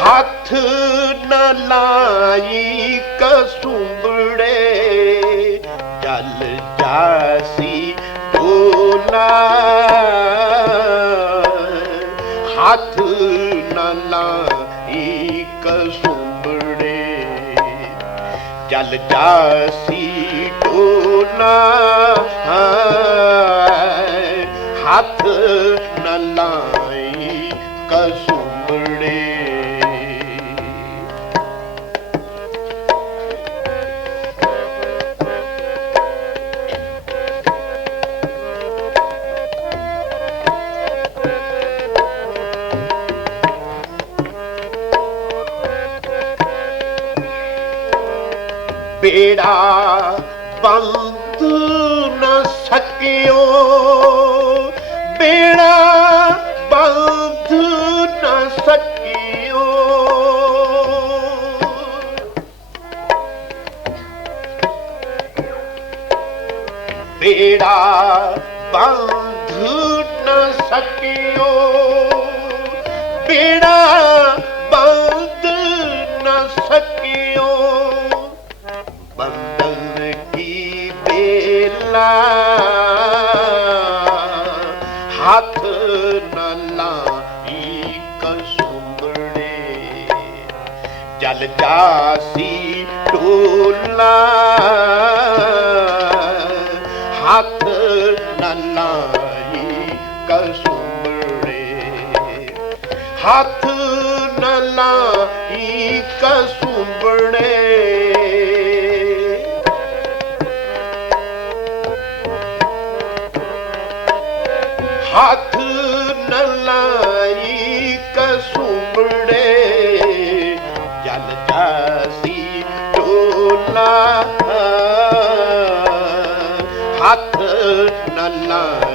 ਹੱਥ ਨਾ ਲਾਈ ਕਸੁੰਬੜੇ, ਚੱਲ ਜਾਸੀ ਢੋਲਾ ਹੱਥ ਨਾ ਲਾਈ ਕਸੁੰਬੜੇ, ਚੱਲ ਜਾਸੀ ਢੋਲਾ ਹੱਥ ਨਾ ਲਾਈ ਕਸੁੰਬੜੇ। ਬੇੜਾ ਬੰਦ ਨਾ ਸਕਿਓ। ਬੇੜਾ ਬੰਦ ਨਾ ਸਕਿਓ। ਬੇੜਾ ਬੰਦ ਨ ਸਕਿਓ। ਬੇੜਾ ਬੰਦ ਨਾ ਸਕਿਓ। ਬੰਦਲ ਕੀ ਬੇਲਾ ਹੱਥ ਨਾ ਲਾਈ ਕਸੁੰਬੜੇ ਜਲ ਹੱਥ ਨਾ ਲਾਈ ਕਸੁੰਬੜੇ ਹੱਥ ਨਾ ਹੱਥ ਨ ਲਾਈ ਕਸੁੰਬੜੇ ਜਲ ਜਾਸੀ ਢੋਲਾ ਹੱਥ ਨ ਲਾਈ